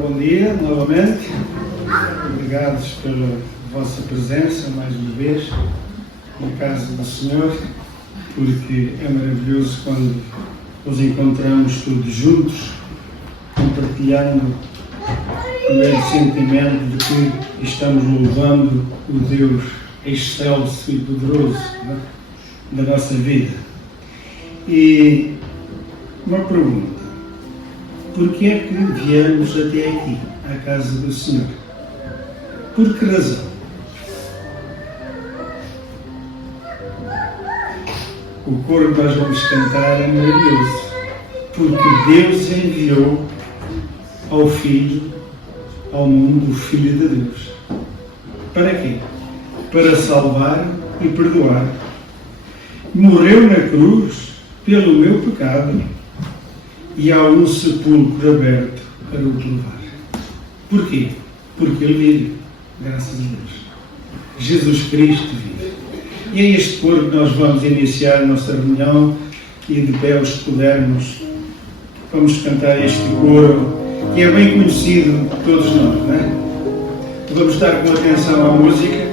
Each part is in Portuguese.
Bom dia, novamente. Obrigados pela vossa presença, mais uma vez, na casa do Senhor, porque é maravilhoso quando nos encontramos todos juntos, compartilhando o mesmo sentimento de que estamos louvando o Deus excelso e poderoso, né, da nossa vida. E uma pergunta: por que é que viemos até aqui, à casa do Senhor? Por que razão? O coro que nós vamos cantar é maravilhoso, porque Deus enviou ao Filho, ao mundo, o Filho de Deus. Para quê? Para salvar e perdoar. Morreu na cruz pelo meu pecado e há um sepulcro aberto para o provar. Porquê? Porque Ele vive, graças a Deus. Jesus Cristo vive. E é este coro que nós vamos iniciar a nossa reunião, e de pé, os que pudermos, vamos cantar este coro, que é bem conhecido de todos nós, não é? Vamos estar com atenção à música.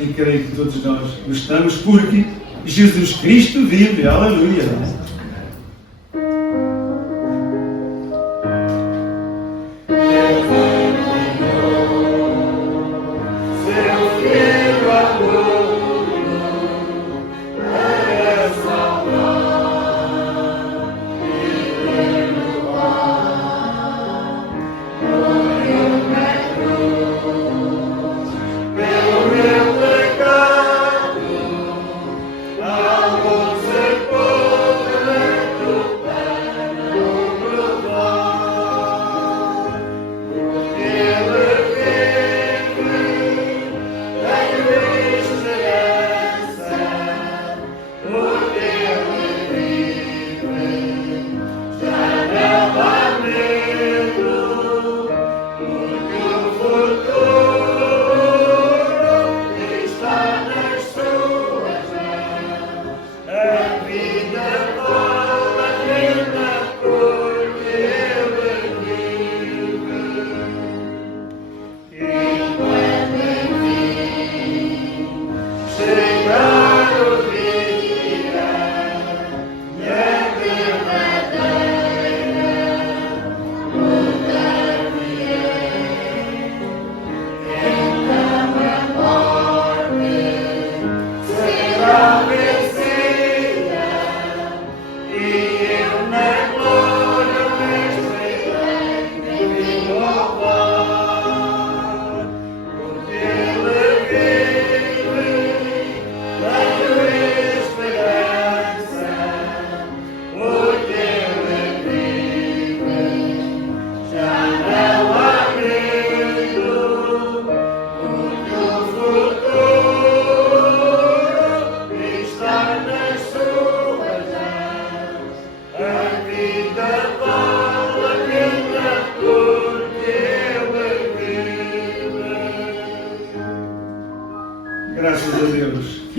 E creio que todos nós gostamos, porque Jesus Cristo vive, aleluia! Amor, ser pobre.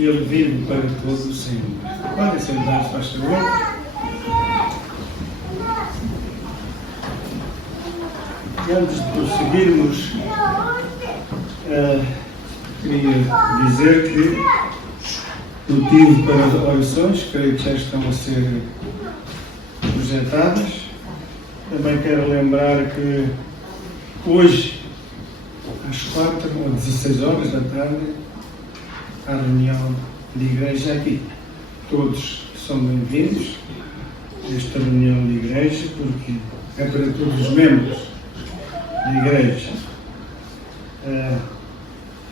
Ele vive para todo o Senhor. Podem sentar-se, faz favor. E antes de prosseguirmos, queria dizer que motivo para as orações, creio que já estão a ser projetadas. Também quero lembrar que hoje, às 4 ou 16 horas da tarde, há reunião de igreja aqui. Todos são bem-vindos a esta reunião de igreja, porque é para todos os membros da igreja.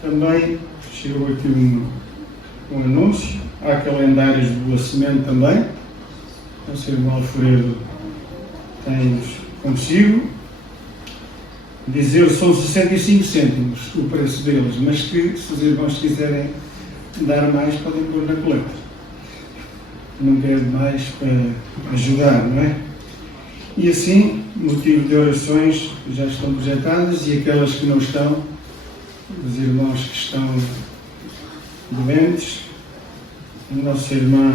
Também chegou aqui um anúncio. Há calendários de boa semente também. O Sr. Irmão Alfredo tem-os consigo. Dizer são 65 cêntimos o preço deles, mas que se os irmãos quiserem dar mais, podem pôr na coleta. Nunca é demais para ajudar, não é? E assim, motivo de orações já estão projetadas, e aquelas que não estão, os irmãos que estão doentes, a nossa irmã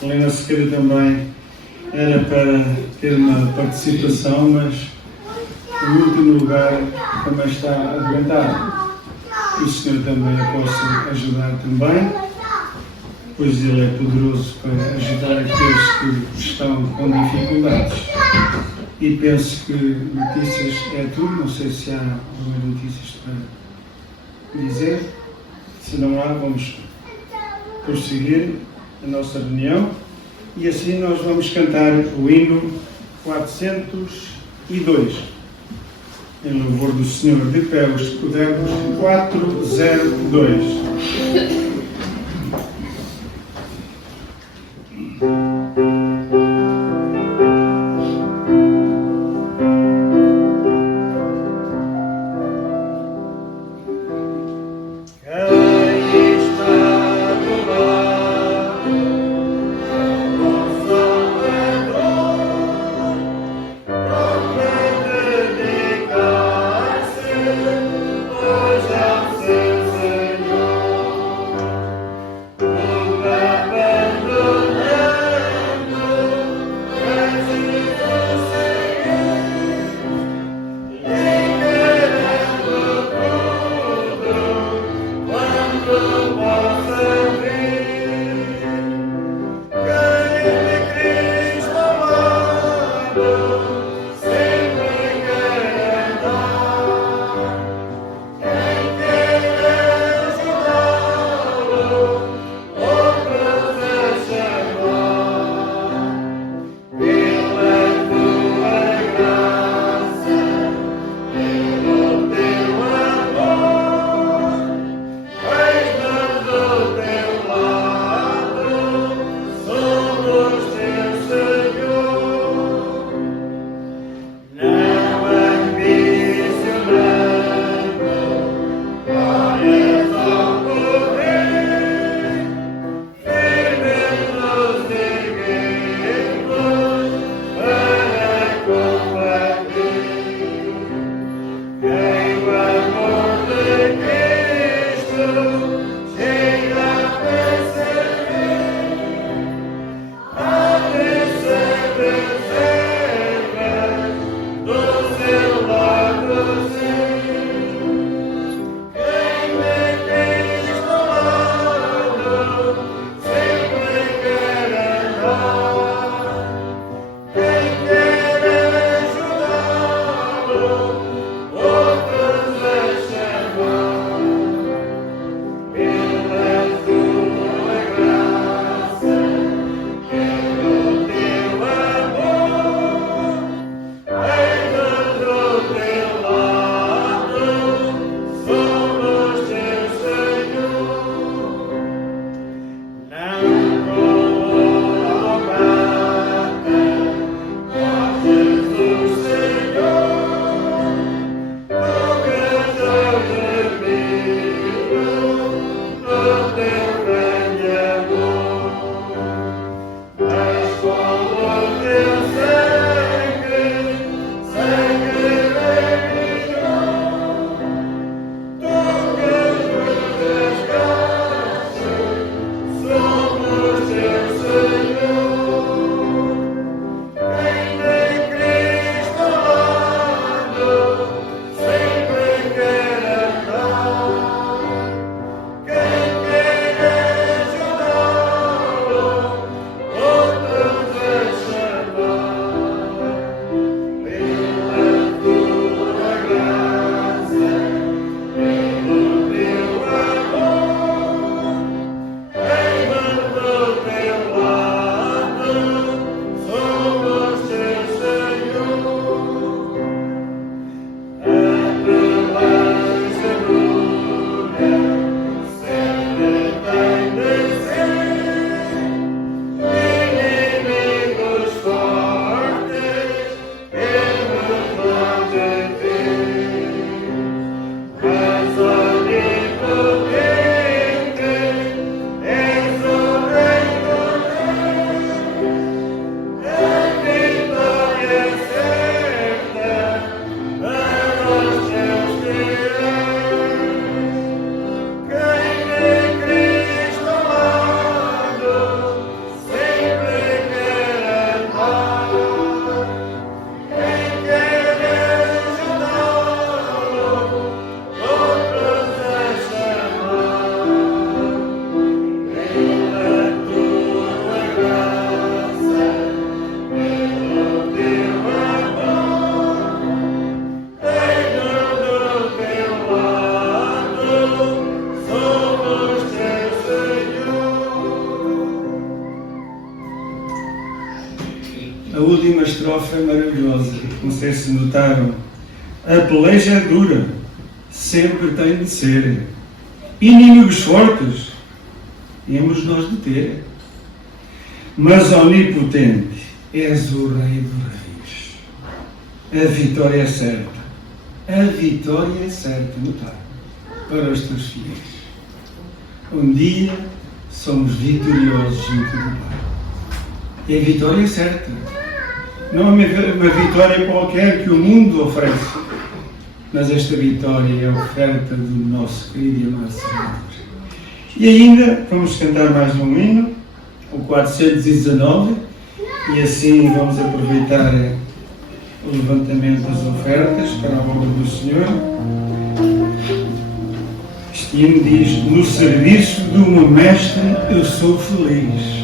Helena Sequeira também era para ter uma participação, mas em último lugar também está adoentada. Que o Senhor também a possa ajudar também, pois Ele é poderoso para ajudar aqueles que estão com dificuldades. E penso que notícias é tudo, não sei se há algumas notícias para dizer. Se não há, vamos prosseguir a nossa reunião. E assim nós vamos cantar o hino 402, em louvor do Senhor. De pé, os que pudermos, 402. A última estrofe é maravilhosa. Não sei se notaram. A peleja é dura, sempre tem de ser. Inimigos fortes, hemos nós de ter. Mas onipotente, és o Rei dos Reis. A vitória é certa. A vitória é certa, notar, para os teus filhos. Um dia somos vitoriosos junto do Pai. E a vitória é certa. Não é uma vitória qualquer que o mundo oferece, mas esta vitória é a oferta do nosso querido e amado Senhor. E ainda vamos cantar mais um hino, o 419, e assim vamos aproveitar o levantamento das ofertas para a obra do Senhor. Este hino diz: no serviço do meu mestre eu sou feliz.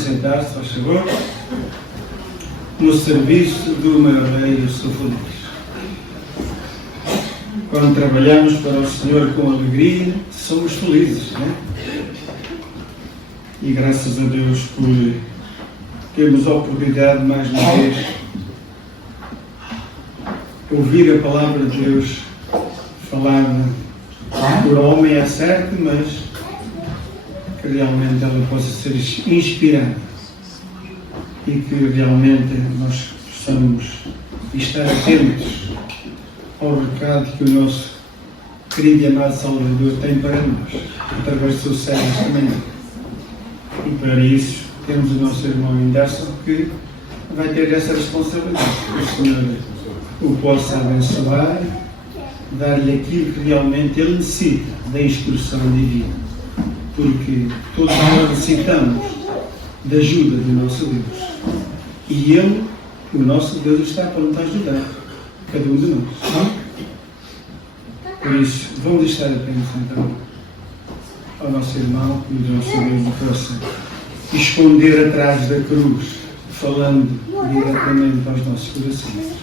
Sentar-se, faz favor. No serviço do meu Rei eu sou feliz. Quando trabalhamos para o Senhor com alegria, somos felizes, não é? E graças a Deus por termos a oportunidade, mais uma vez, ouvir a palavra de Deus falada por homem é certo, mas que realmente ela possa ser inspirada e que realmente nós possamos estar atentos ao recado que o nosso querido e amado Salvador tem para nós, através do seu servo esta manhã. E para isso temos o nosso irmão Anderson, que vai ter essa responsabilidade. Que o Senhor o possa abençoar, dar-lhe aquilo que realmente ele necessita da instrução divina. Porque todos nós necessitamos da ajuda do nosso Deus. E Ele, o nosso Deus, está para nos ajudar, cada um de nós. Por isso, vamos estar atentos então. ao nosso irmão e ao nosso amigo que possa esconder atrás da cruz, falando diretamente aos nossos corações.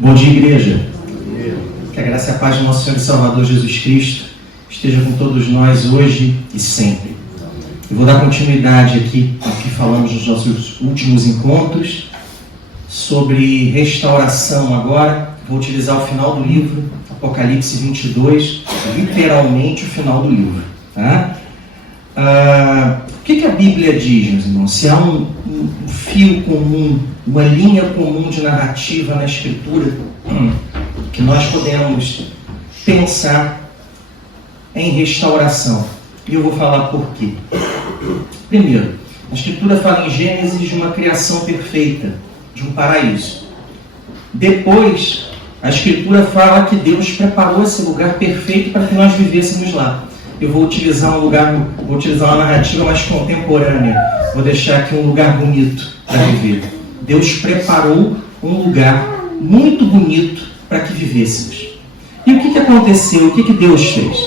Bom dia, igreja. Que a graça e a paz do nosso Senhor e Salvador Jesus Cristo esteja com todos nós hoje e sempre. Eu vou dar continuidade aqui ao que falamos nos nossos últimos encontros sobre restauração agora. Vou utilizar o final do livro, Apocalipse 22, literalmente o final do livro. Tá? O que a Bíblia diz, meus irmãos? Se há um fio comum, uma linha comum de narrativa na Escritura que nós podemos pensar em restauração. E eu vou falar por quê. Primeiro, a Escritura fala em Gênesis de uma criação perfeita, de um paraíso. Depois, a Escritura fala que Deus preparou esse lugar perfeito para que nós vivêssemos lá. Eu vou utilizar uma narrativa mais contemporânea. Vou deixar aqui um lugar bonito para viver. Deus preparou um lugar muito bonito para que vivêssemos. E o que aconteceu? O que Deus fez?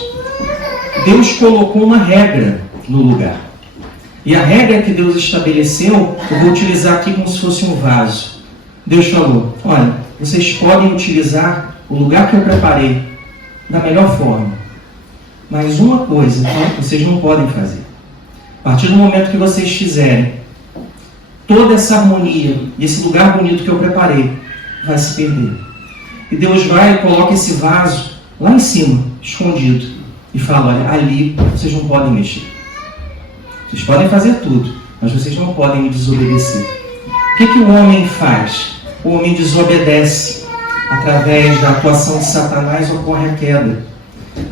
Deus colocou uma regra no lugar. E a regra que Deus estabeleceu, eu vou utilizar aqui como se fosse um vaso. Deus falou, olha, vocês podem utilizar o lugar que eu preparei da melhor forma. Mas uma coisa vocês não podem fazer. A partir do momento que vocês fizerem, toda essa harmonia e esse lugar bonito que eu preparei vai se perder. E Deus vai e coloca esse vaso lá em cima, escondido, e fala, olha, ali vocês não podem mexer. Vocês podem fazer tudo, mas vocês não podem me desobedecer. O que o homem faz? O homem desobedece. Através da atuação de Satanás ocorre a queda.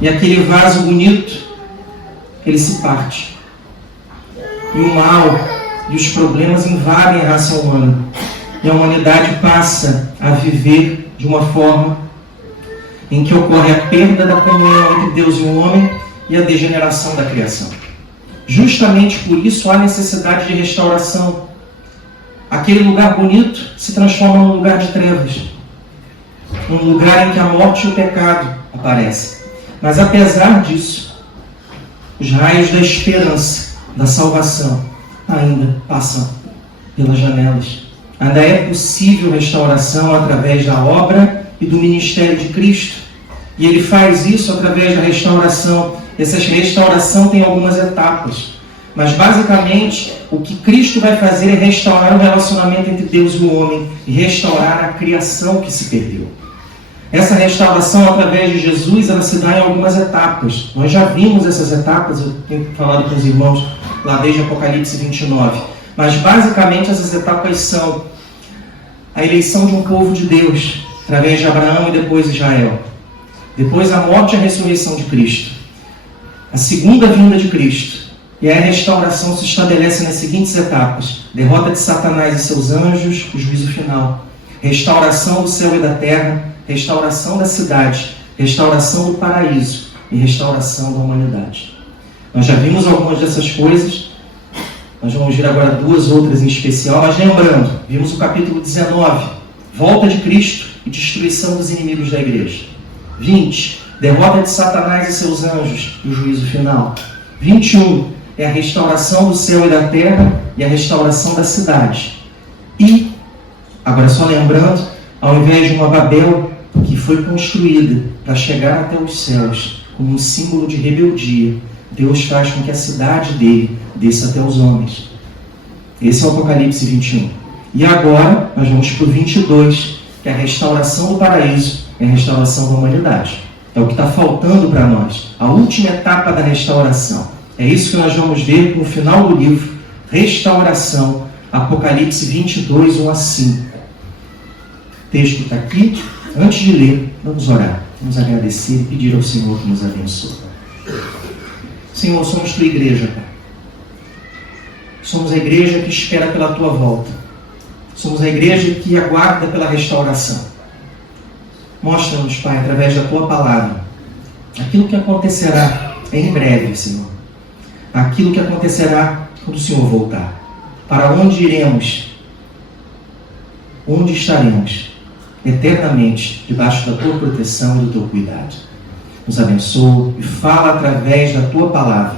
E aquele vaso bonito, ele se parte. E o mal e os problemas invadem a raça humana. E a humanidade passa a viver de uma forma em que ocorre a perda da comunhão entre Deus e o homem e a degeneração da criação. Justamente por isso há necessidade de restauração. Aquele lugar bonito se transforma num lugar de trevas. Num lugar em que a morte e o pecado aparecem. Mas apesar disso, os raios da esperança, da salvação, ainda passam pelas janelas. Ainda é possível restauração através da obra e do ministério de Cristo. E Ele faz isso através da restauração. Essa restauração tem algumas etapas. Mas basicamente, o que Cristo vai fazer é restaurar o relacionamento entre Deus e o homem e restaurar a criação que se perdeu. Essa restauração através de Jesus, ela se dá em algumas etapas. Nós já vimos essas etapas, eu tenho falado com os irmãos lá desde Apocalipse 29. Mas basicamente essas etapas são a eleição de um povo de Deus, através de Abraão e depois Israel. Depois a morte e a ressurreição de Cristo. A segunda vinda de Cristo. E a restauração se estabelece nas seguintes etapas. Derrota de Satanás e seus anjos, o juízo final. Restauração do céu e da terra. Restauração da cidade, restauração do paraíso e restauração da humanidade. Nós já vimos algumas dessas coisas, nós vamos ver agora duas outras em especial, mas lembrando, vimos o capítulo 19, volta de Cristo e destruição dos inimigos da igreja. 20, derrota de Satanás e seus anjos e o juízo final. 21 é a restauração do céu e da terra e a restauração da cidade. E, agora só lembrando, ao invés de uma Babel que foi construída para chegar até os céus como um símbolo de rebeldia, Deus faz com que a cidade dele desça até os homens. Esse é o Apocalipse 21. E agora nós vamos para o 22, que é a restauração do paraíso e a restauração da humanidade. É o que está faltando para nós, a última etapa da restauração. É isso que nós vamos ver no final do livro, Restauração, Apocalipse 22, 1 a 5. O texto está aqui. Antes de ler, vamos orar. Vamos agradecer e pedir ao Senhor que nos abençoe. Senhor, somos tua igreja, Pai. Somos a igreja que espera pela tua volta. Somos a igreja que aguarda pela restauração. Mostra-nos, Pai, através da tua palavra, aquilo que acontecerá em breve, Senhor. Aquilo que acontecerá quando o Senhor voltar. Para onde iremos? Onde estaremos? Eternamente, debaixo da tua proteção e do teu cuidado. Nos abençoa e fala através da tua palavra,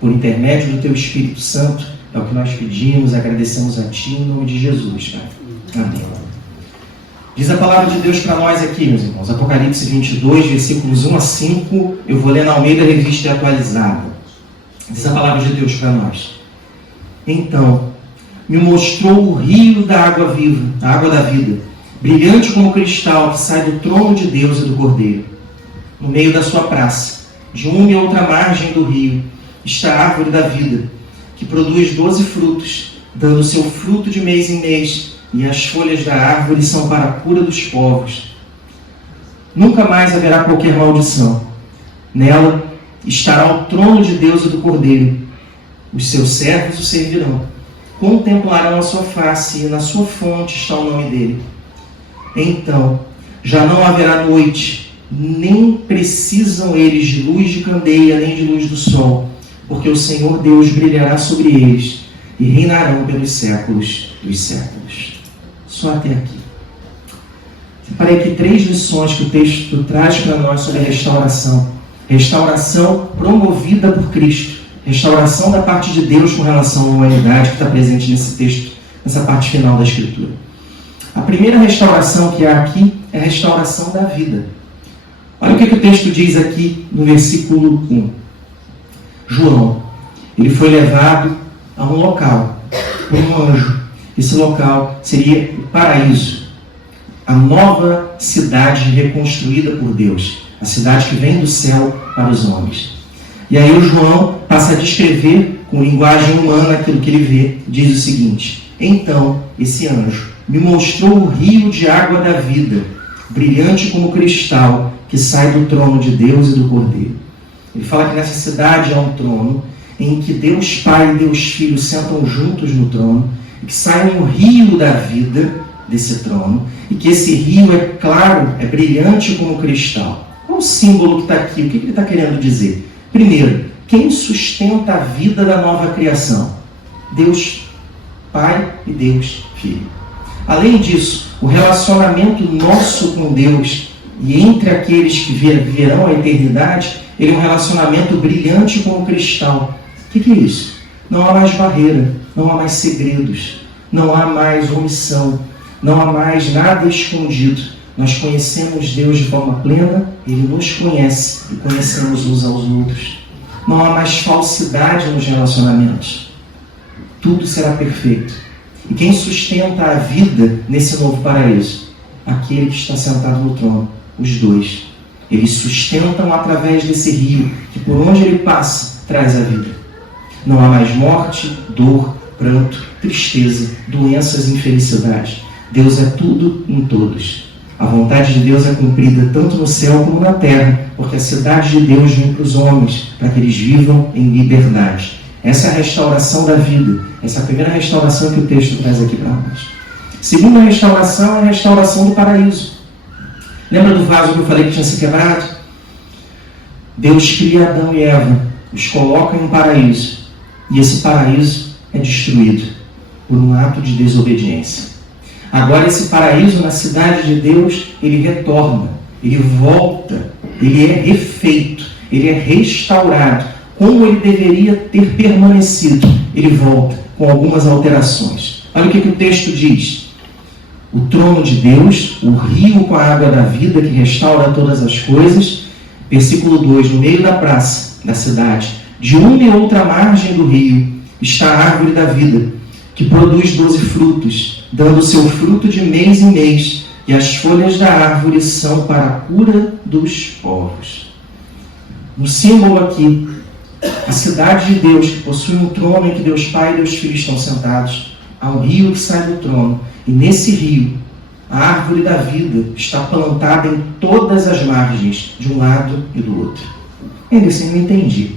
por intermédio do teu Espírito Santo. É o que nós pedimos, agradecemos a ti em nome de Jesus, Pai. Amém. Diz a palavra de Deus para nós aqui, meus irmãos, Apocalipse 22, versículos 1 a 5. Eu vou ler na Almeida Revista Atualizada. Diz a palavra de Deus para nós. Então, me mostrou o rio da água viva, a água da vida, brilhante como cristal que sai do trono de Deus e do Cordeiro. No meio da sua praça, de uma e outra margem do rio, está a árvore da vida, que produz 12 frutos, dando seu fruto de mês em mês, e as folhas da árvore são para a cura dos povos. Nunca mais haverá qualquer maldição. Nela estará o trono de Deus e do Cordeiro. Os seus servos o servirão. Contemplarão a sua face, e na sua fonte está o nome dele. Então, já não haverá noite, nem precisam eles de luz de candeia, nem de luz do sol, porque o Senhor Deus brilhará sobre eles, e reinarão pelos séculos dos séculos. Só até aqui. Separei aqui 3 lições que o texto traz para nós sobre a restauração. Restauração promovida por Cristo. Restauração da parte de Deus com relação à humanidade, que está presente nesse texto, nessa parte final da Escritura. A primeira restauração que há aqui é a restauração da vida. Olha o que o texto diz aqui no versículo 1. João, ele foi levado a um local, por um anjo. Esse local seria o paraíso, a nova cidade reconstruída por Deus, a cidade que vem do céu para os homens. E aí o João passa a descrever com linguagem humana aquilo que ele vê, diz o seguinte: então esse anjo me mostrou o rio de água da vida, brilhante como cristal, que sai do trono de Deus e do Cordeiro. Ele fala que nessa cidade há um trono, em que Deus Pai e Deus Filho sentam juntos no trono, e que sai um rio da vida desse trono, e que esse rio é claro, é brilhante como cristal. Qual o símbolo que está aqui? O que ele está querendo dizer? Primeiro, quem sustenta a vida da nova criação? Deus Pai e Deus Filho. Além disso, o relacionamento nosso com Deus e entre aqueles que viverão a eternidade, ele é um relacionamento brilhante como cristal. O que é isso? Não há mais barreira, não há mais segredos, não há mais omissão, não há mais nada escondido. Nós conhecemos Deus de forma plena, Ele nos conhece e conhecemos uns aos outros. Não há mais falsidade nos relacionamentos. Tudo será perfeito. E quem sustenta a vida nesse novo paraíso? Aquele que está sentado no trono, os dois. Eles sustentam através desse rio, que por onde ele passa, traz a vida. Não há mais morte, dor, pranto, tristeza, doenças e infelicidade. Deus é tudo em todos. A vontade de Deus é cumprida tanto no céu como na terra, porque a cidade de Deus vem para os homens, para que eles vivam em liberdade. Essa é a restauração da vida. Essa é a primeira restauração que o texto traz aqui para nós. Segunda restauração é a restauração do paraíso. Lembra do vaso que eu falei que tinha se quebrado? Deus cria Adão e Eva, os coloca em um paraíso, e esse paraíso é destruído por um ato de desobediência. Agora esse paraíso na cidade de Deus, ele retorna, ele volta ele é refeito, ele é restaurado, como ele deveria ter permanecido. Ele volta com algumas alterações. Olha o que o texto diz. O trono de Deus, o rio com a água da vida que restaura todas as coisas. Versículo 2, no meio da praça da cidade, de uma e outra margem do rio, está a árvore da vida, que produz 12 frutos, dando seu fruto de mês em mês, e as folhas da árvore são para a cura dos povos. No símbolo aqui, a cidade de Deus, que possui um trono em que Deus Pai e Deus Filho estão sentados, há um rio que sai do trono, e nesse rio, a árvore da vida está plantada em todas as margens, de um lado e do outro. Ainda assim, não entendi.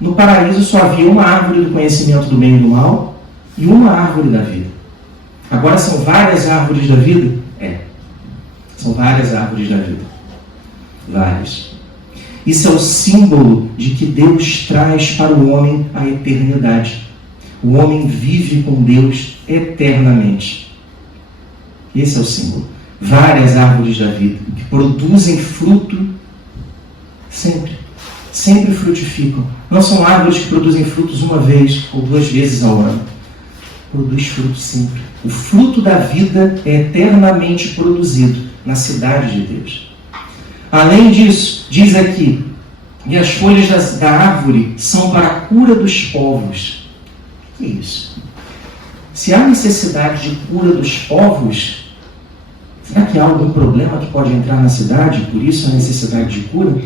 No paraíso só havia uma árvore do conhecimento do bem e do mal e uma árvore da vida. Agora são várias árvores da vida? São várias árvores da vida. Várias. Isso é o símbolo de que Deus traz para o homem a eternidade. O homem vive com Deus eternamente. Esse é o símbolo. Várias árvores da vida que produzem fruto sempre. Sempre frutificam. Não são árvores que produzem frutos uma vez ou 2 vezes ao ano. Produz fruto sempre. O fruto da vida é eternamente produzido na cidade de Deus. Além disso, diz aqui, e as folhas da árvore são para a cura dos povos. O que é isso? Se há necessidade de cura dos povos, será que há algum problema que pode entrar na cidade, por isso a necessidade de cura?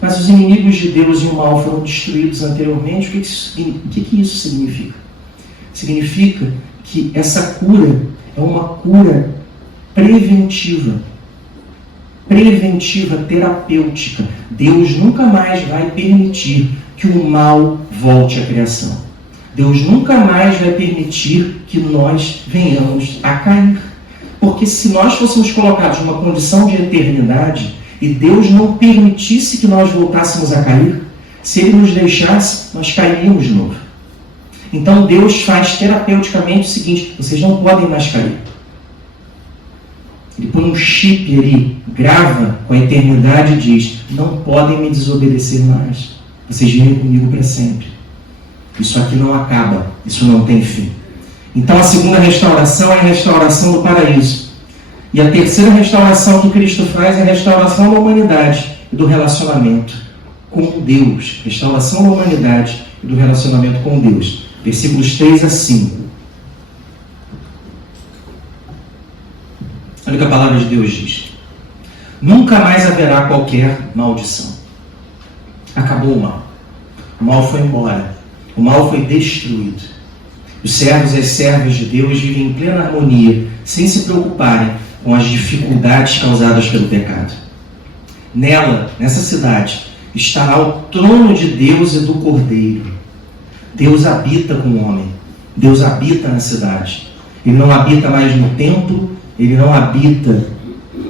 Mas os inimigos de Deus e o mal foram destruídos anteriormente. O que isso significa? Significa que essa cura é uma cura preventiva. Preventiva, terapêutica. Deus nunca mais vai permitir que o mal volte à criação. Deus nunca mais vai permitir que nós venhamos a cair. Porque se nós fôssemos colocados numa condição de eternidade e Deus não permitisse que nós voltássemos a cair, se Ele nos deixasse, nós cairíamos de novo. Então Deus faz terapeuticamente o seguinte: vocês não podem mais cair. Ele põe um chip ali, grava com a eternidade e diz: não podem me desobedecer mais. Vocês vivem comigo para sempre. Isso aqui não acaba, isso não tem fim. Então a segunda restauração é a restauração do paraíso. E a terceira restauração que Cristo faz é a restauração da humanidade e do relacionamento com Deus. Restauração da humanidade e do relacionamento com Deus. Versículos 3 a 5. Olha o que a palavra de Deus diz. Nunca mais haverá qualquer maldição. Acabou o mal. O mal foi embora. O mal foi destruído. Os servos e as servas de Deus vivem em plena harmonia, sem se preocuparem com as dificuldades causadas pelo pecado. Nela, nessa cidade, estará o trono de Deus e do Cordeiro. Deus habita com o homem. Deus habita na cidade. Ele não habita mais no templo, ele não habita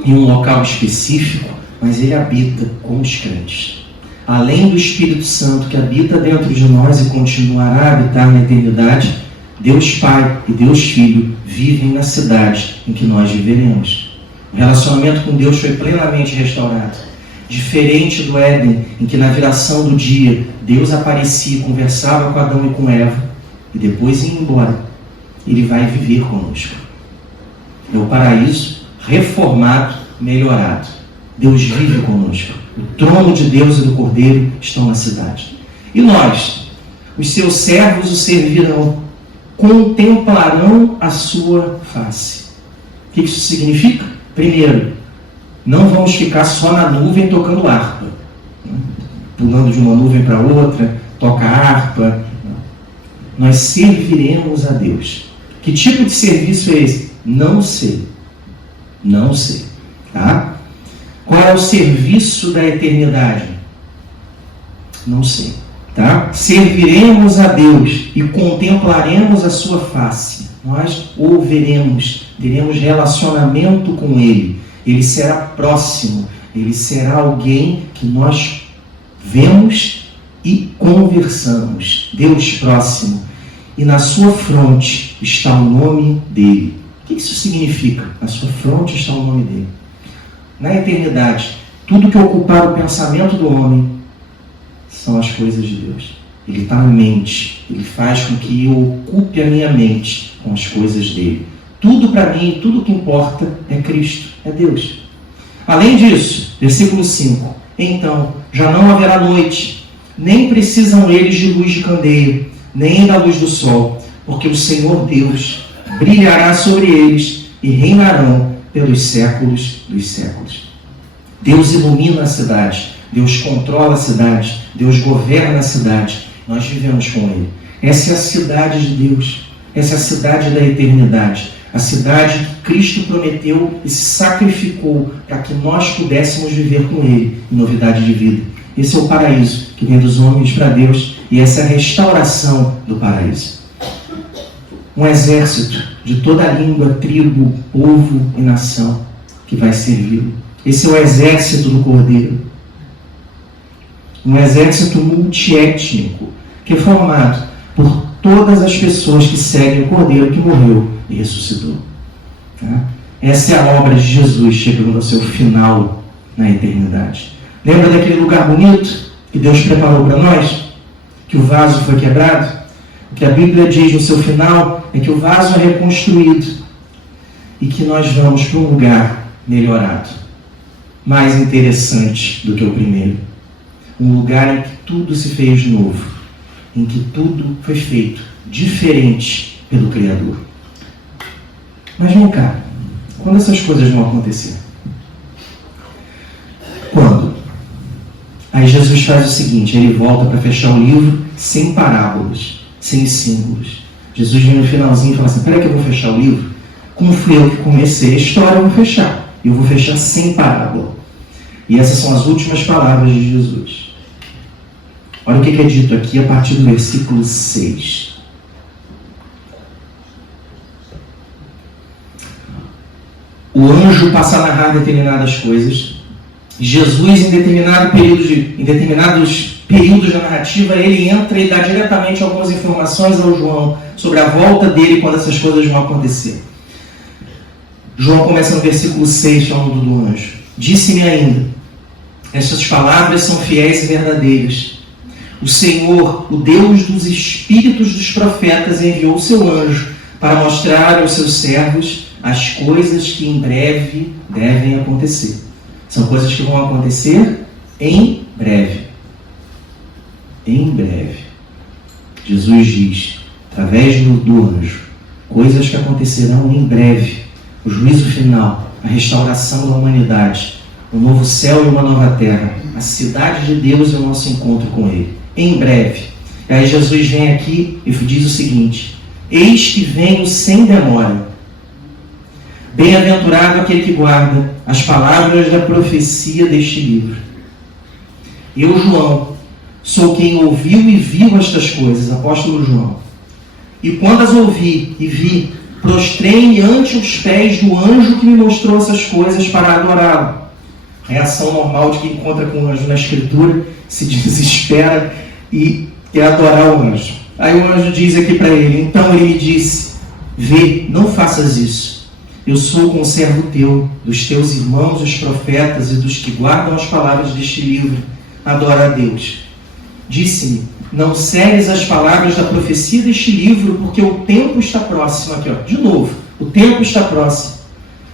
em um local específico, mas ele habita com os crentes. Além do Espírito Santo que habita dentro de nós e continuará a habitar na eternidade, Deus Pai e Deus Filho vivem na cidade em que nós viveremos. O relacionamento com Deus foi plenamente restaurado. Diferente do Éden, em que na viração do dia Deus aparecia, conversava com Adão e com Eva e depois ia embora. Ele vai viver conosco. É o paraíso reformado, melhorado. Deus vive conosco. O trono de Deus e do Cordeiro estão na cidade. E nós, os seus servos o servirão, contemplarão a sua face. O que isso significa? Primeiro, não vamos ficar só na nuvem tocando harpa, pulando de uma nuvem para outra, toca harpa. Nós serviremos a Deus. Que tipo de serviço é esse? Não sei. Não sei. Tá? Qual é o serviço da eternidade? Não sei. Tá? Serviremos a Deus e contemplaremos a sua face. Nós o veremos, teremos relacionamento com Ele. Ele será próximo, Ele será alguém que nós vemos e conversamos. Deus próximo. E na sua fronte está o nome dEle. O que isso significa? Na sua fronte está o nome dEle. Na eternidade, Tudo que ocupar o pensamento do homem são as coisas de Deus. Ele está na mente. Ele faz com que eu ocupe a minha mente com as coisas dele. Tudo para mim, tudo que importa é Cristo, é Deus. Além disso, versículo 5. Então, já não haverá noite, nem precisam eles de luz de candeia, nem da luz do sol, porque o Senhor Deus brilhará sobre eles e reinarão pelos séculos dos séculos. Deus ilumina a cidade, Deus controla a cidade, Deus governa a cidade. Nós vivemos com Ele. Essa é a cidade de Deus, essa é a cidade da eternidade, a cidade que Cristo prometeu e se sacrificou para que nós pudéssemos viver com Ele em novidade de vida. Esse é o paraíso que vem dos homens para Deus e essa é a restauração do paraíso. Um exército de toda língua, tribo, povo e nação que vai servi-lo. Esse é o exército do Cordeiro. Um exército multiétnico que é formado por todas as pessoas que seguem o Cordeiro que morreu e ressuscitou. Tá? Essa é a obra de Jesus chegando ao seu final na eternidade. Lembra daquele lugar bonito que Deus preparou para nós? Que o vaso foi quebrado? O que a Bíblia diz no seu final é que o vaso é reconstruído e que nós vamos para um lugar melhorado, mais interessante do que o primeiro. Um lugar em que tudo se fez novo, em que tudo foi feito diferente pelo Criador. Mas vem cá, quando essas coisas vão acontecer? Quando? Aí Jesus faz o seguinte, ele volta para fechar o livro sem parábolas, sem símbolos. Jesus vem no finalzinho e fala assim, peraí que eu vou fechar o livro? Como fui eu que comecei a história, eu vou fechar. Eu vou fechar sem parábola. E essas são as últimas palavras de Jesus. Olha o que é dito aqui a partir do versículo 6. O anjo passa a narrar determinadas coisas. Jesus, em determinados períodos da narrativa, ele entra e dá diretamente algumas informações ao João sobre a volta dele quando essas coisas vão acontecer. João começa no versículo 6, falando do anjo. Disse-me ainda, essas palavras são fiéis e verdadeiras. O Senhor, o Deus dos espíritos dos profetas, enviou o seu anjo para mostrar aos seus servos as coisas que em breve devem acontecer. São coisas que vão acontecer em breve. Em breve. Jesus diz, através do anjo, coisas que acontecerão em breve. O juízo final, a restauração da humanidade, o novo céu e uma nova terra, a cidade de Deus e o nosso encontro com Ele. Em breve. E aí Jesus vem aqui e diz o seguinte, eis que venho sem demora. Bem-aventurado aquele que guarda as palavras da profecia deste livro. Eu, João, sou quem ouviu e viu estas coisas, apóstolo João. E quando as ouvi e vi, prostrei-me ante os pés do anjo que me mostrou essas coisas para adorá-lo. Reação normal de quem encontra com o anjo na Escritura, se desespera e quer adorar o anjo. Aí o anjo diz aqui para ele, então ele me disse, vê, não faças isso. Eu sou o conservo teu, dos teus irmãos, os profetas e dos que guardam as palavras deste livro. Adora a Deus. Disse-me, não segues as palavras da profecia deste livro, porque o tempo está próximo. Aqui, ó, de novo, o tempo está próximo.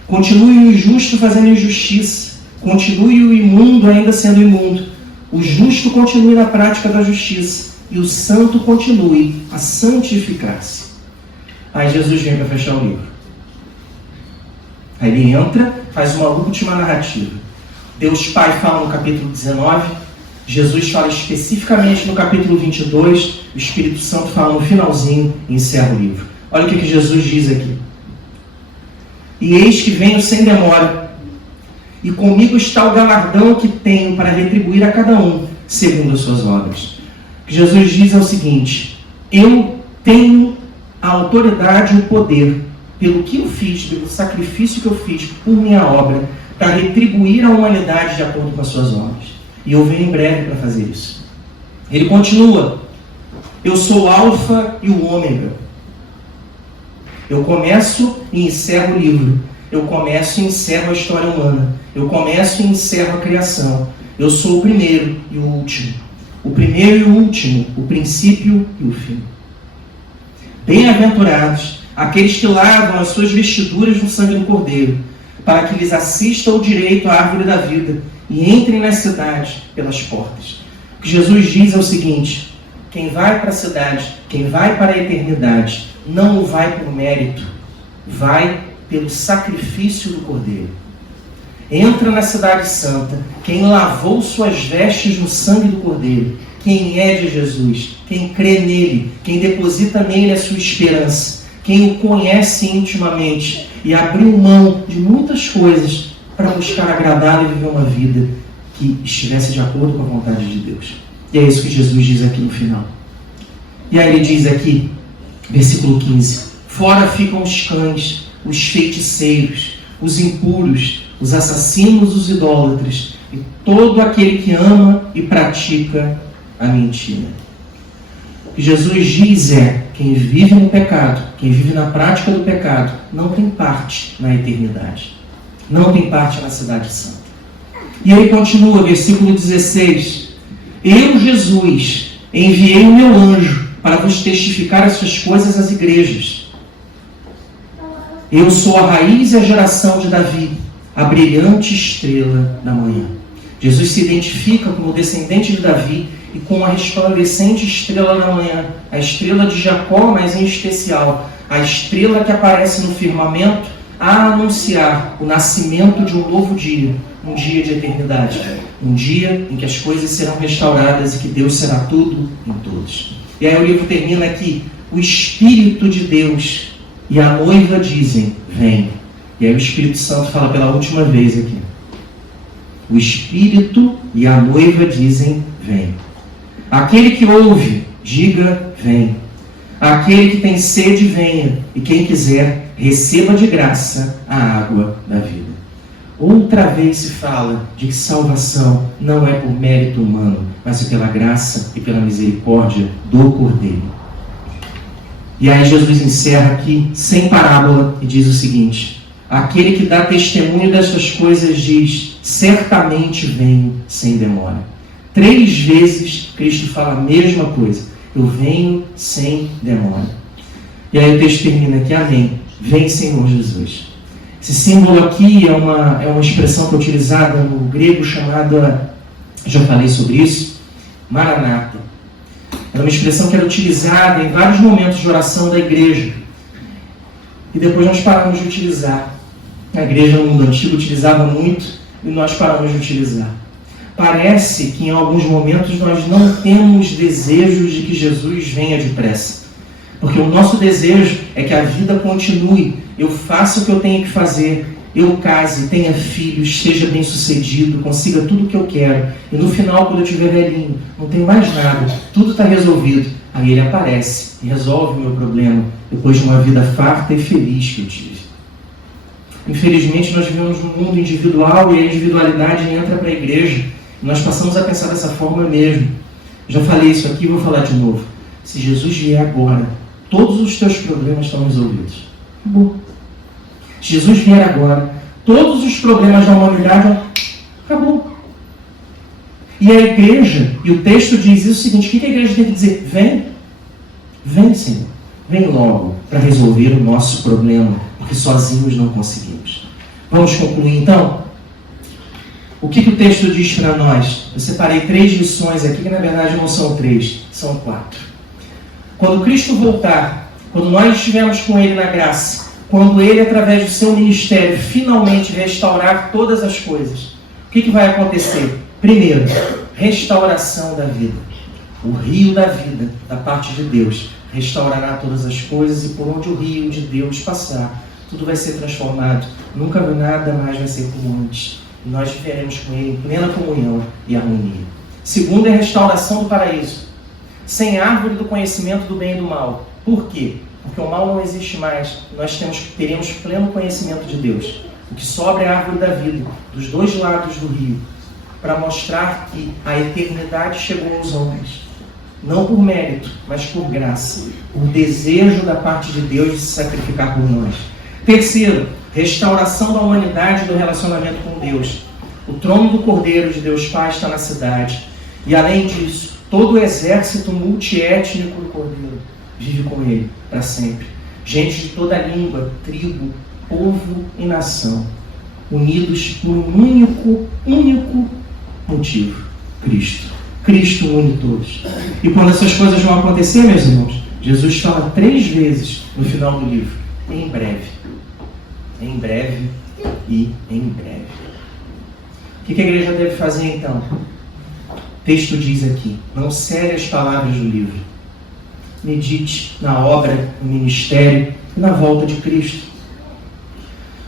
Continue o injusto fazendo injustiça. Continue o imundo ainda sendo imundo. O justo continue na prática da justiça. E o santo continue a santificar-se. Aí Jesus vem para fechar o livro. Aí ele entra, faz uma última narrativa. Deus Pai fala no capítulo 19, Jesus fala especificamente no capítulo 22, o Espírito Santo fala no finalzinho e encerra o livro. Olha o que Jesus diz aqui. E eis que venho sem demora, e comigo está o galardão que tenho para retribuir a cada um, segundo as suas obras. O que Jesus diz é o seguinte, eu tenho a autoridade e o poder, pelo que eu fiz, pelo sacrifício que eu fiz por minha obra, para retribuir a humanidade de acordo com as suas obras. E eu venho em breve para fazer isso. Ele continua, eu sou o Alfa e o Ômega. Eu começo e encerro o livro. Eu começo e encerro a história humana. Eu começo e encerro a criação. Eu sou o primeiro e o último. O primeiro e o último, o princípio e o fim. Bem-aventurados aqueles que lavam as suas vestiduras no sangue do Cordeiro, para que lhes assista o direito à árvore da vida e entrem na cidade pelas portas. O que Jesus diz é o seguinte: quem vai para a cidade, quem vai para a eternidade, não vai por mérito, vai pelo sacrifício do Cordeiro. Entra na cidade santa quem lavou suas vestes no sangue do Cordeiro, quem é de Jesus, quem crê nele, quem deposita nele a sua esperança, quem o conhece intimamente e abriu mão de muitas coisas para buscar agradá-lo e viver uma vida que estivesse de acordo com a vontade de Deus. E é isso que Jesus diz aqui no final. E aí ele diz aqui, versículo 15: fora ficam os cães, os feiticeiros, os impuros, os assassinos, os idólatras e todo aquele que ama e pratica a mentira. O que Jesus diz é: quem vive no pecado, quem vive na prática do pecado, não tem parte na eternidade. Não tem parte na cidade santa. E ele continua, versículo 16: eu, Jesus, enviei o meu anjo para vos testificar essas coisas às igrejas. Eu sou a raiz e a geração de Davi, a brilhante estrela da manhã. Jesus se identifica como descendente de Davi e com a resplandecente estrela da manhã, a estrela de Jacó, mas em especial, a estrela que aparece no firmamento a anunciar o nascimento de um novo dia, um dia de eternidade, um dia em que as coisas serão restauradas e que Deus será tudo em todos. E aí o livro termina aqui: o Espírito de Deus e a noiva dizem, vem. E aí o Espírito Santo fala pela última vez aqui. O Espírito e a noiva dizem, vem. Aquele que ouve, diga, vem. Aquele que tem sede, venha. E quem quiser, receba de graça a água da vida. Outra vez se fala de que salvação não é por mérito humano, mas é pela graça e pela misericórdia do Cordeiro. E aí Jesus encerra aqui, sem parábola, e diz o seguinte: aquele que dá testemunho destas coisas diz, certamente venho sem demora. 3 vezes Cristo fala a mesma coisa: eu venho sem demora. E aí o texto termina aqui, amém. Vem, Senhor Jesus. Esse símbolo aqui é uma expressão que é utilizada no grego chamada, já falei sobre isso, Maranata. Era uma expressão que era utilizada em vários momentos de oração da igreja. E depois nós paramos de utilizar. A igreja no mundo antigo utilizava muito e nós paramos de utilizar. Parece que em alguns momentos nós não temos desejos de que Jesus venha depressa. Porque o nosso desejo é que a vida continue. Eu faça o que eu tenho que fazer. Eu case, tenha filhos, seja bem sucedido, consiga tudo o que eu quero. E no final, quando eu estiver velhinho, não tenho mais nada, tudo está resolvido. Aí ele aparece e resolve o meu problema, depois de uma vida farta e feliz que eu tive. Infelizmente, nós vivemos num mundo individual e a individualidade entra para a igreja. E nós passamos a pensar dessa forma mesmo. Já falei isso aqui e vou falar de novo. Se Jesus vier agora, todos os teus problemas estão resolvidos. Acabou. Se Jesus vier agora, todos os problemas da humanidade, acabou. E a igreja, e o texto diz isso o seguinte: o que a igreja tem que dizer? Vem. Vem, Senhor. Vem logo para resolver o nosso problema, porque sozinhos não conseguimos. Vamos concluir então? O que o texto diz para nós? Eu separei 3 lições aqui, que na verdade não são 3, são 4. Quando Cristo voltar, quando nós estivermos com Ele na graça, quando Ele, através do seu ministério, finalmente restaurar todas as coisas, o que vai acontecer? Primeiro, restauração da vida. O rio da vida, da parte de Deus, restaurará todas as coisas e por onde o rio de Deus passar, tudo vai ser transformado. Nunca nada mais vai ser como antes. E nós viveremos com Ele em plena comunhão e harmonia. Segundo é a restauração do paraíso. Sem árvore do conhecimento do bem e do mal. Por quê? Porque o mal não existe mais. Nós teremos pleno conhecimento de Deus. O que sobra é a árvore da vida, dos 2 lados do rio, para mostrar que a eternidade chegou aos homens. Não por mérito, mas por graça. Por desejo da parte de Deus de se sacrificar por nós. Terceiro, restauração da humanidade e do relacionamento com Deus. O trono do Cordeiro de Deus Pai está na cidade. E além disso, todo o exército multiétnico do Cordeiro vive com ele para sempre. Gente de toda língua, tribo, povo e nação, unidos por um único motivo: Cristo. Cristo une todos. E quando essas coisas vão acontecer, meus irmãos, Jesus fala 3 vezes no final do livro: em breve. Em breve e em breve. O que a igreja deve fazer então? O texto diz aqui: não cele as palavras do livro. Medite na obra, no ministério e na volta de Cristo.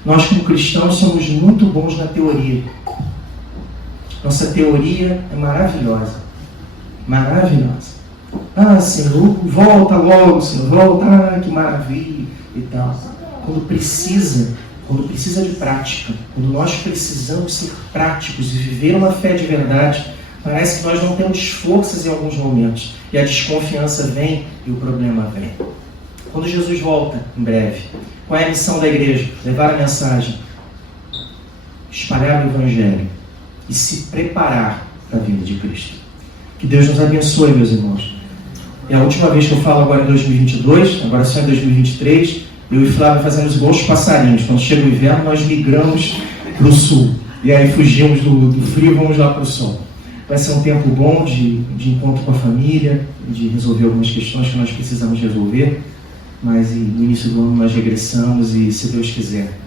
Nós, como cristãos, somos muito bons na teoria. Nossa teoria é maravilhosa. Maravilhosa. Ah, Senhor, volta logo, Senhor, volta, ah, que maravilha e tal. Quando precisa de prática, quando nós precisamos ser práticos e viver uma fé de verdade, parece que nós não temos forças em alguns momentos. E a desconfiança vem e o problema vem. Quando Jesus volta, em breve, qual é a missão da igreja? Levar a mensagem, espalhar o Evangelho e se preparar para a vinda de Cristo. Que Deus nos abençoe, meus irmãos. É a última vez que eu falo agora em 2022, agora só em 2023, eu e Flávio fazemos igual os passarinhos. Quando chega o inverno, nós migramos para o sul. E aí fugimos do frio e vamos lá para o sol. Vai ser um tempo bom de encontro com a família, de resolver algumas questões que nós precisamos resolver. Mas no início do ano nós regressamos e, se Deus quiser,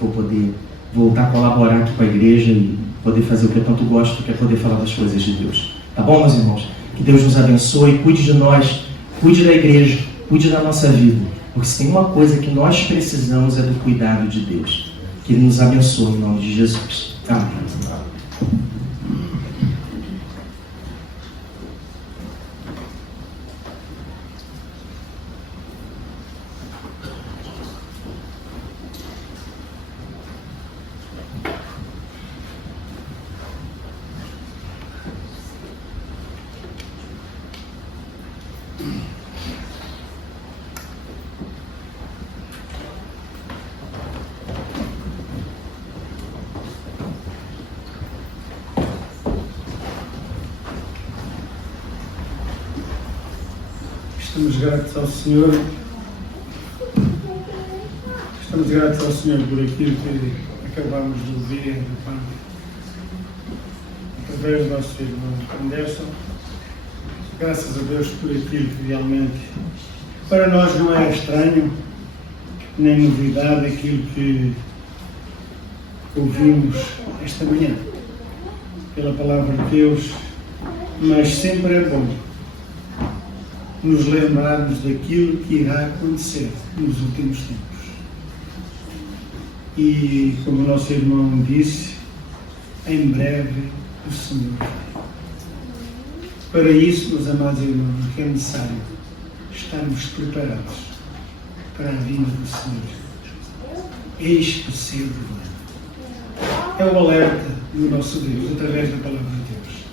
vou poder voltar a colaborar aqui com a igreja e poder fazer o que eu tanto gosto, que é poder falar das coisas de Deus. Tá bom, meus irmãos? Que Deus nos abençoe, cuide de nós, cuide da igreja, cuide da nossa vida. Porque se tem uma coisa que nós precisamos é do cuidado de Deus. Que Ele nos abençoe em nome de Jesus. Amém. Estamos gratos ao Senhor. Estamos gratos ao Senhor por aquilo que acabamos de ouvir através do nosso irmão Anderson. Graças a Deus por aquilo que realmente para nós não é estranho, nem novidade aquilo que ouvimos esta manhã pela palavra de Deus, mas sempre é bom nos lembrarmos daquilo que irá acontecer nos últimos tempos. E, como o nosso irmão disse, em breve o Senhor vem. Para isso, meus amados irmãos, é necessário estarmos preparados para a vinda do Senhor. Eis que cedo vem. É o alerta do nosso Deus, através da palavra de Deus.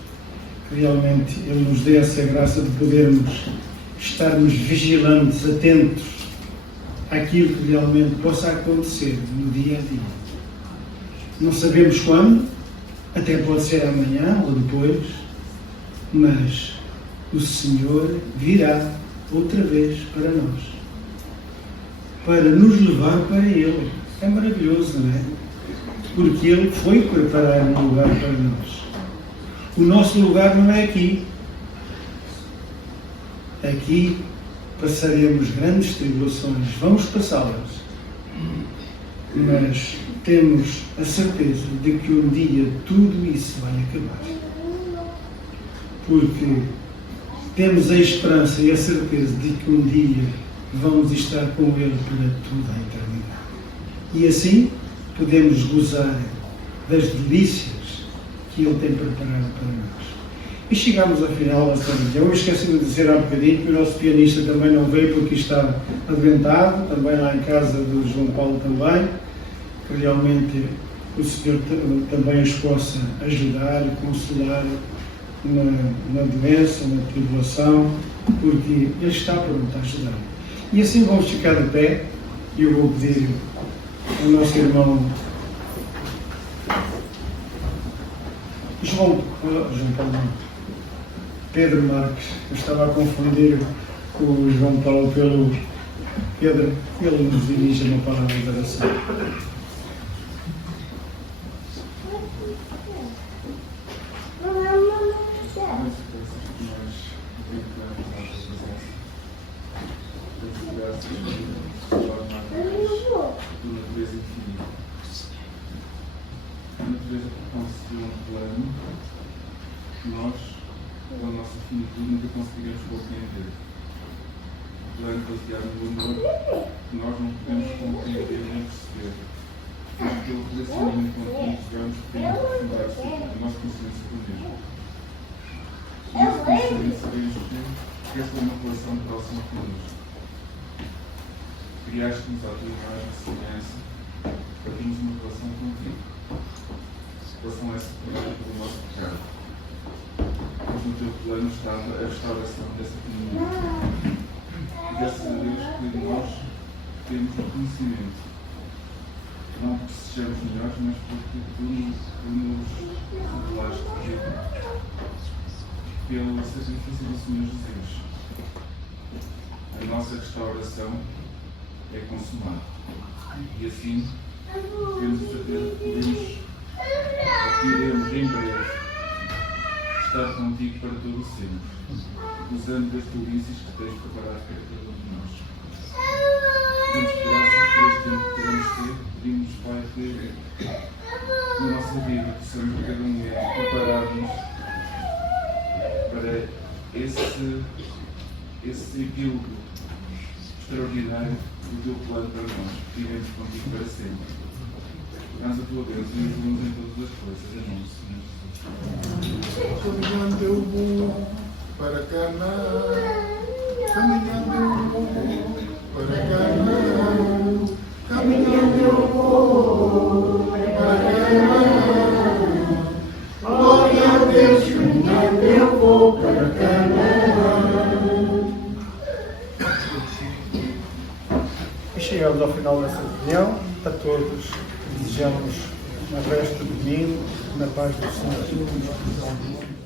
Que realmente Ele nos dê essa graça de podermos estarmos vigilantes, atentos àquilo que realmente possa acontecer no dia a dia. Não sabemos quando, até pode ser amanhã ou depois, mas o Senhor virá outra vez para nós, para nos levar para Ele. É maravilhoso, não é? Porque Ele foi preparar um lugar para nós. O nosso lugar não é aqui. Aqui passaremos grandes tribulações, vamos passá-las, mas temos a certeza de que um dia tudo isso vai acabar. Porque temos a esperança e a certeza de que um dia vamos estar com Ele para toda a eternidade. E assim podemos gozar das delícias que Ele tem preparado para nós. E chegamos ao final desta manhã. Eu esqueci de dizer há um bocadinho que o nosso pianista também não veio porque está adoentado, também lá em casa do João Paulo também, que realmente o Senhor também os possa ajudar, consolar na doença, na tribulação, porque Ele está pronto a ajudar. E assim vamos ficar de pé e eu vou pedir o nosso irmão João Paulo, não. Pedro Marques. Eu estava a confundir o João Paulo pelo Pedro. Ele nos dirige uma palavra de oração. Nós, com a nossa finitude, nunca conseguiremos compreender. O plano baseado no amor, nós não podemos compreender nem perceber. Mas pelo relacionamento contigo, chegamos a aprofundar a nossa consciência por mesmo. E esse conhecimento sabemos que esta é uma relação próxima connosco. Criaste-nos à tua imagem e semelhança para termos uma relação contigo. Relação essa criada pelo nosso pecado. Mas no teu plano estava a restauração dessa comunidade. E graças a Deus que nós temos o conhecimento. Não porque sejamos melhores, mas porque tu nos revelaste pelo sacrifício do Senhor Jesus. A nossa restauração é consumada. E assim, temos a certeza que iremos em breve estar contigo para todo o sempre, usando as delícias que tens preparado para cada um de nós. Damos graças por este tempo que podemos ter, pedimos, Pai, que na nossa vida possamos a cada momento preparar-nos para esse epílogo extraordinário do teu plano para nós, que vivemos contigo para sempre. Dá-nos a tua bênção e nos em todas as coisas, em nome do Senhor Jesus. Caminhando eu vou para Canaã, caminhando eu vou para Canaã, caminhando eu vou para Canaã. Glória a Deus, caminhando eu vou para Canaã. E chegamos ao final desta reunião. A todos desejamos um resto de domingo, na paz do Senhor.